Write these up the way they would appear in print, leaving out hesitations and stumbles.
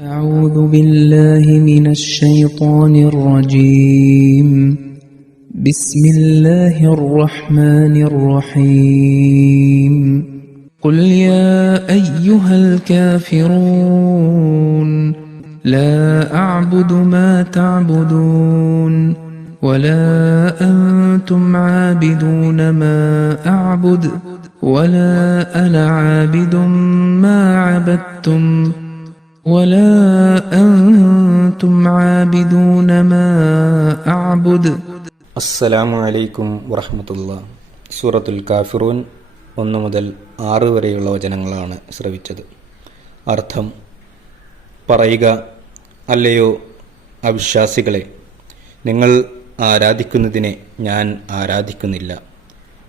أعوذ بالله من الشيطان الرجيم بسم الله الرحمن الرحيم قل يا أيها الكافرون لا أعبد ما تعبدون ولا أنتم عابدون ما أعبد ولا أنا عابد ما عبدتم ولا أنتم عابدون ما أعبد. അസ്സലാമു അലൈക്കും വറഹ്മത്തുള്ളാഹി. സൂറത്തുൽ കാഫിറൂൻ 1 മുതൽ 6 വരെയുള്ള വചനങ്ങളാണ് ശ്രവിച്ചത്. അർത്ഥം: പറയുക, അല്ലയോ അവിശ്വാസികളെ, നിങ്ങൾ ആരാധിക്കുന്നതിനെ ഞാൻ ആരാധിക്കുന്നില്ല,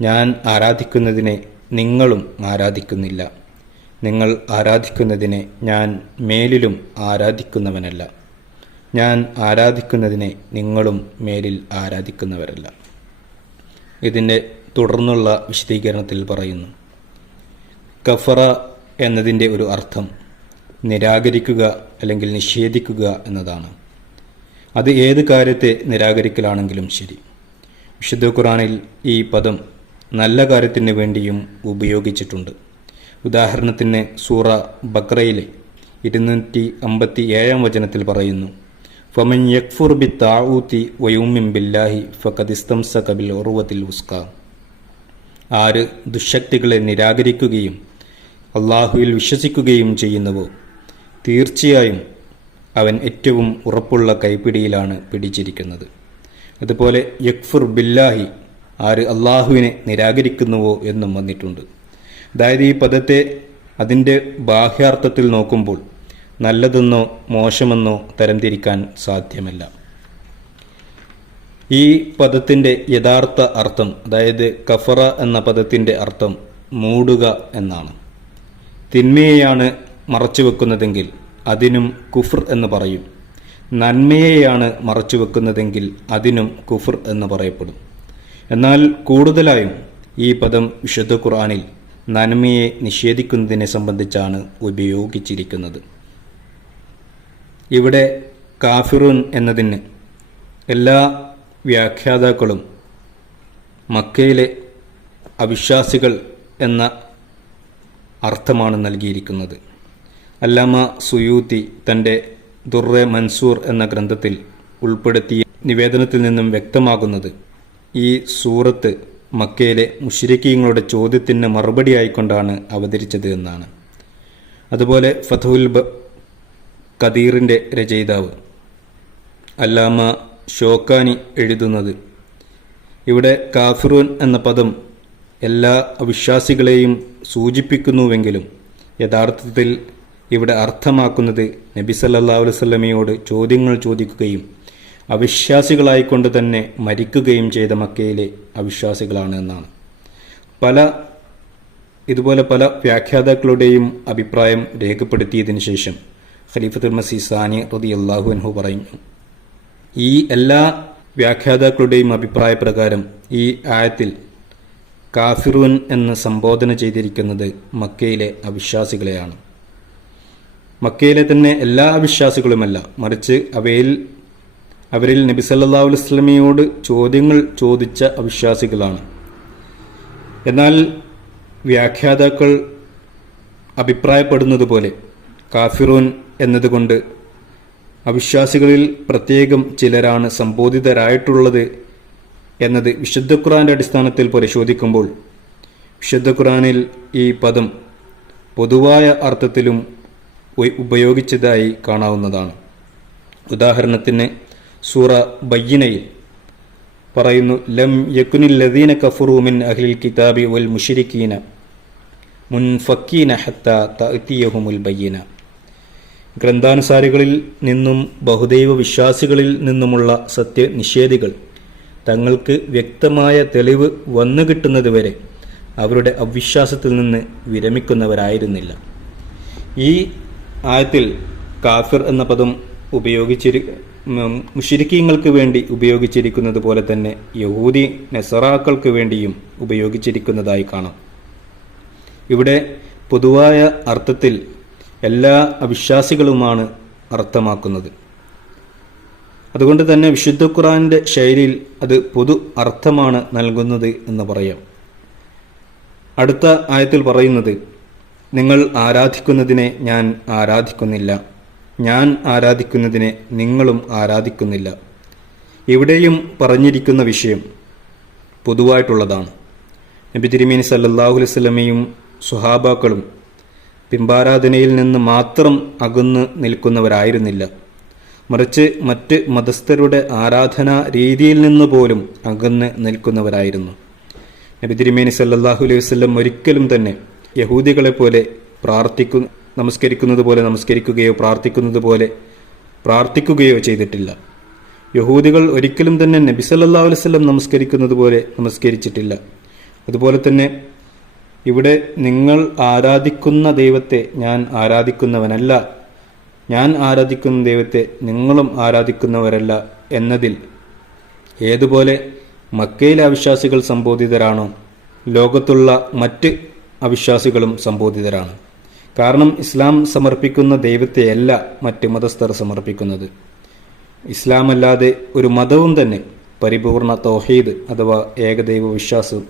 ഞാൻ ആരാധിക്കുന്നതിനെ നിങ്ങളും ആരാധിക്കുന്നില്ല, നിങ്ങൾ ആരാധിക്കുന്നതിനെ ഞാൻ മേലിലും ആരാധിക്കുന്നവനല്ല, ഞാൻ ആരാധിക്കുന്നതിനെ നിങ്ങളും മേലിൽ ആരാധിക്കുന്നവരല്ല. ഇതിൻ്റെ തുടർന്നുള്ള വിശദീകരണത്തിൽ പറയുന്നു, കഫറ എന്നതിൻ്റെ ഒരു അർത്ഥം നിരാകരിക്കുക അല്ലെങ്കിൽ നിഷേധിക്കുക എന്നതാണ്. അത് ഏത് കാര്യത്തെ നിരാകരിക്കലാണെങ്കിലും ശരി. വിശുദ്ധ ഖുർആനിൽ ഈ പദം നല്ല കാര്യത്തിന് വേണ്ടിയും ഉപയോഗിച്ചിട്ടുണ്ട്. ഉദാഹരണത്തിന് സൂറ ബഖറയിലെ 257 വചനത്തിൽ പറയുന്നു, ഫമൻ യക്ഫുർ ബിത്താഊതി വയുമിൻ ബില്ലാഹി ഫഖദ് ഇസ്തംസക ബിൽ ഉർവത്തിൽ വുസ്ക. ആര് ദുശക്തികളെ നിരാകരിക്കുകയും അള്ളാഹുവിൽ വിശ്വസിക്കുകയും ചെയ്യുന്നുവോ, തീർച്ചയായും അവൻ ഏറ്റവും ഉറപ്പുള്ള കൈപ്പിടിയിലാണ് പിടിച്ചിരിക്കുന്നത്. അതുപോലെ യക്ഫുർ ബില്ലാഹി, ആര് അള്ളാഹുവിനെ നിരാകരിക്കുന്നുവോ എന്നും വന്നിട്ടുണ്ട്. അതായത് ഈ പദത്തെ അതിൻ്റെ ബാഹ്യാർത്ഥത്തിൽ നോക്കുമ്പോൾ നല്ലതെന്നോ മോശമെന്നോ തരംതിരിക്കാൻ സാധ്യമല്ല. ഈ പദത്തിൻ്റെ യഥാർത്ഥ അർത്ഥം, അതായത് കഫറ എന്ന പദത്തിൻ്റെ അർത്ഥം മൂടുക എന്നാണ്. തിന്മയെയാണ് മറച്ചു വെക്കുന്നതെങ്കിൽ അതിനും കുഫർ എന്ന് പറയും. നന്മയെയാണ് മറച്ചു വെക്കുന്നതെങ്കിൽ അതിനും കുഫർ എന്ന് പറയപ്പെടും. എന്നാൽ കൂടുതലായും ഈ പദം വിശുദ്ധ ഖുർആനിൽ നന്മയെ നിഷേധിക്കുന്നതിനെ സംബന്ധിച്ചാണ് ഉപയോഗിച്ചിരിക്കുന്നത്. ഇവിടെ കാഫിറുൻ എന്നതിന് എല്ലാ വ്യാഖ്യാതാക്കളും മക്കയിലെ അവിശ്വാസികൾ എന്ന അർത്ഥമാണ് നൽകിയിരിക്കുന്നത്. അല്ലാമ സുയൂത്തി തൻ്റെ ദുർറെ മൻസൂർ എന്ന ഗ്രന്ഥത്തിൽ ഉൾപ്പെടുത്തിയ നിവേദനത്തിൽ നിന്നും വ്യക്തമാകുന്നത് ഈ സൂറത്ത് മക്കയിലെ മുശ്രിക്കീങ്ങളുടെ ചോദ്യത്തിന് മറുപടിയായിക്കൊണ്ടാണ് അവതരിച്ചത് എന്നാണ്. അതുപോലെ ഫതുൽ ഖദീറിൻ്റെ രചയിതാവ് അല്ലാമ ഷോക്കാനി എഴുതുന്നത്, ഇവിടെ കാഫിറൂൻ എന്ന പദം എല്ലാ അവിശ്വാസികളെയും സൂചിപ്പിക്കുന്നുവെങ്കിലും യഥാർത്ഥത്തിൽ ഇവിടെ അർത്ഥമാക്കുന്നത് നബി സല്ലല്ലാഹു അലൈഹി വസല്ലമയോട് ചോദ്യങ്ങൾ ചോദിക്കുകയും അവിശ്വാസികളായിക്കൊണ്ട് തന്നെ മരിക്കുകയും ചെയ്ത മക്കയിലെ അവിശ്വാസികളാണ് എന്നാണ്. ഇതുപോലെ പല വ്യാഖ്യാതാക്കളുടെയും അഭിപ്രായം രേഖപ്പെടുത്തിയതിനു ശേഷം ഖലീഫത്തുൽ മസീഹ് സാനി റളിയല്ലാഹു അൻഹു പറഞ്ഞു, ഈ എല്ലാ വ്യാഖ്യാതാക്കളുടെയും അഭിപ്രായ പ്രകാരം ഈ ആയത്തിൽ കാഫിറൂൻ എന്ന് സംബോധന ചെയ്തിരിക്കുന്നത് മക്കയിലെ അവിശ്വാസികളെയാണ്. മക്കയിലെ തന്നെ എല്ലാ അവിശ്വാസികളുമല്ല, മറിച്ച് അവരിൽ നബി സല്ലല്ലാഹു അലൈഹി വസല്ലമയോട് ചോദ്യങ്ങൾ ചോദിച്ച അവിശ്വാസികളാണ്. എന്നാൽ വ്യാഖ്യാതാക്കൾ അഭിപ്രായപ്പെടുന്നത് പോലെ കാഫിറൂൻ എന്നതുകൊണ്ട് അവിശ്വാസികളിൽ പ്രത്യേകം ചിലരാണ് സംബോധിതരായിട്ടുള്ളത് എന്നത് വിശുദ്ധ ഖുർആന്റെ അടിസ്ഥാനത്തിൽ പരിശോധിക്കുമ്പോൾ വിശുദ്ധ ഖുർആനിൽ ഈ പദം പൊതുവായ അർത്ഥത്തിലും ഉപയോഗിച്ചതായി കാണാവുന്നതാണ്. ഉദാഹരണത്തിന് സൂറ ബയ്യിനയിൽ പറയുന്നു, ലം യകുനിൽ ലദീന കഫറൂ മിൻ അഹ്ലിൽ കിതാബി വൽ മുശ്രിക്കീന മുൻഫക്കീന ഹത്താ തഅതിയഹുമുൽ ബയ്യിന. ഗ്രന്ഥാനുസാരികളിൽ നിന്നും ബഹുദൈവ വിശ്വാസികളിൽ നിന്നുമുള്ള സത്യനിഷേധികൾ തങ്ങൾക്ക് വ്യക്തമായ തെളിവ് വന്നു കിട്ടുന്നതുവരെ അവരുടെ അവിശ്വാസത്തിൽ നിന്ന് വിരമിക്കുന്നവരായിരുന്നില്ല. ഈ ആയത്തിൽ കാഫിർ എന്ന പദം മുശ്രിക്കീങ്ങൾക്ക് വേണ്ടി ഉപയോഗിച്ചിരിക്കുന്നത് പോലെ തന്നെ യഹൂദി നസറാക്കൾക്ക് വേണ്ടിയും ഉപയോഗിച്ചിരിക്കുന്നതായി കാണാം. ഇവിടെ പൊതുവായ അർത്ഥത്തിൽ എല്ലാ അവിശ്വാസികളുമാണ് അർത്ഥമാക്കുന്നത്. അതുകൊണ്ട് തന്നെ വിശുദ്ധ ഖുർആന്റെ ശൈലിയിൽ അത് പൊതു അർത്ഥമാണ് നൽകുന്നത് എന്ന് പറയാം. അടുത്ത ആയത്തിൽ പറയുന്നത്, നിങ്ങൾ ആരാധിക്കുന്നതിനെ ഞാൻ ആരാധിക്കുന്നില്ല, ഞാൻ ആരാധിക്കുന്നതിനെ നിങ്ങളും ആരാധിക്കുന്നില്ല. ഇവിടെയും പറഞ്ഞിരിക്കുന്ന വിഷയം പൊതുവായിട്ടുള്ളതാണ്. നബി തിരുമേനി സല്ലല്ലാഹു അലൈഹി വസല്ലമയും സ്വഹാബാക്കളും ബിംബാരാധനയിൽ നിന്ന് മാത്രം അകന്നു നിൽക്കുന്നവരായിരുന്നില്ല, മറിച്ച് മറ്റ് മതസ്ഥരുടെ ആരാധനാ രീതിയിൽ നിന്ന് പോലും അകന്ന് നിൽക്കുന്നവരായിരുന്നു. നബി തിരുമേനി സല്ലല്ലാഹു അലൈഹി വസല്ലം ഒരിക്കലും തന്നെ യഹൂദികളെ പോലെ നമസ്കരിക്കുന്നത് പോലെ നമസ്കരിക്കുകയോ പ്രാർത്ഥിക്കുന്നത് പോലെ പ്രാർത്ഥിക്കുകയോ ചെയ്തിട്ടില്ല. യഹൂദികൾ ഒരിക്കലും തന്നെ നബി സല്ലല്ലാഹു അലൈഹി വസല്ലം നമസ്കരിക്കുന്നത് പോലെ നമസ്കരിച്ചിട്ടില്ല. അതുപോലെ തന്നെ ഇവിടെ നിങ്ങൾ ആരാധിക്കുന്ന ദൈവത്തെ ഞാൻ ആരാധിക്കുന്നവനല്ല, ഞാൻ ആരാധിക്കുന്ന ദൈവത്തെ നിങ്ങളും ആരാധിക്കുന്നവരല്ല എന്നതിൽ ഏതുപോലെ മക്കയിലെ അവിശ്വാസികൾ സംബോധിതരാണോ ലോകത്തുള്ള മറ്റ് അവിശ്വാസികളും സംബോധിതരാണ്. കാരണം ഇസ്ലാം സമർപ്പിക്കുന്ന ദൈവത്തെയല്ല മറ്റ് മതസ്ഥർ സമർപ്പിക്കുന്നത്. ഇസ്ലാം അല്ലാതെ ഒരു മതവും തന്നെ പരിപൂർണ തൗഹീദ് അഥവാ ഏകദൈവ വിശ്വാസം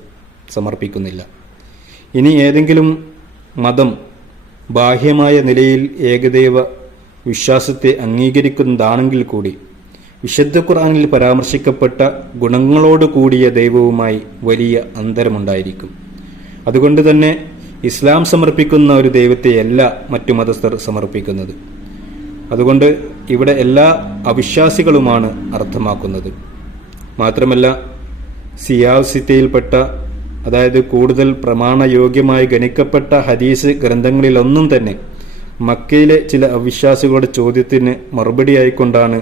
സമർപ്പിക്കുന്നില്ല. ഇനി ഏതെങ്കിലും മതം ബാഹ്യമായ നിലയിൽ ഏകദൈവ വിശ്വാസത്തെ അംഗീകരിക്കുന്നതാണെങ്കിൽ കൂടി വിശുദ്ധ ഖുർആനിൽ പരാമർശിക്കപ്പെട്ട ഗുണങ്ങളോട് കൂടിയ ദൈവവുമായി വലിയ അന്തരമുണ്ടായിരിക്കും. അതുകൊണ്ട് തന്നെ ഇസ്ലാം സമർപ്പിക്കുന്ന ഒരു ദൈവത്തെയല്ല മറ്റു മതസ്ഥർ സമർപ്പിക്കുന്നത്. അതുകൊണ്ട് ഇവിടെ എല്ലാ അവിശ്വാസികളുമാണ് അർത്ഥമാക്കുന്നത്. മാത്രമല്ല സിയാസിത്തയിൽപ്പെട്ട, അതായത് കൂടുതൽ പ്രമാണയോഗ്യമായി ഗണിക്കപ്പെട്ട ഹദീസ് ഗ്രന്ഥങ്ങളിലൊന്നും തന്നെ മക്കയിലെ ചില അവിശ്വാസികളുടെ ചോദ്യത്തിന് മറുപടിയായിക്കൊണ്ടാണ്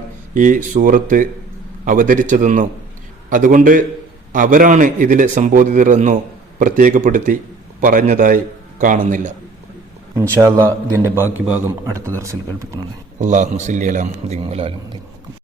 ഈ സൂറത്ത് അവതരിച്ചതെന്നോ അതുകൊണ്ട് അവരാണ് ഇതിലെ സംബോധിതർ എന്നോ പ്രത്യേകപ്പെടുത്തി പറഞ്ഞതായി കാണുന്നില്ല. ഇൻഷാ അല്ലാഹ് ഇതിന്റെ ബാക്കി ഭാഗം അടുത്ത ദർസിൽ കേൾപ്പിക്കുന്നത്. അല്ലാഹു സല്ലി അലാ മുഹമ്മദിൻ വഅലാ ആലി മുഹമ്മദിൻ.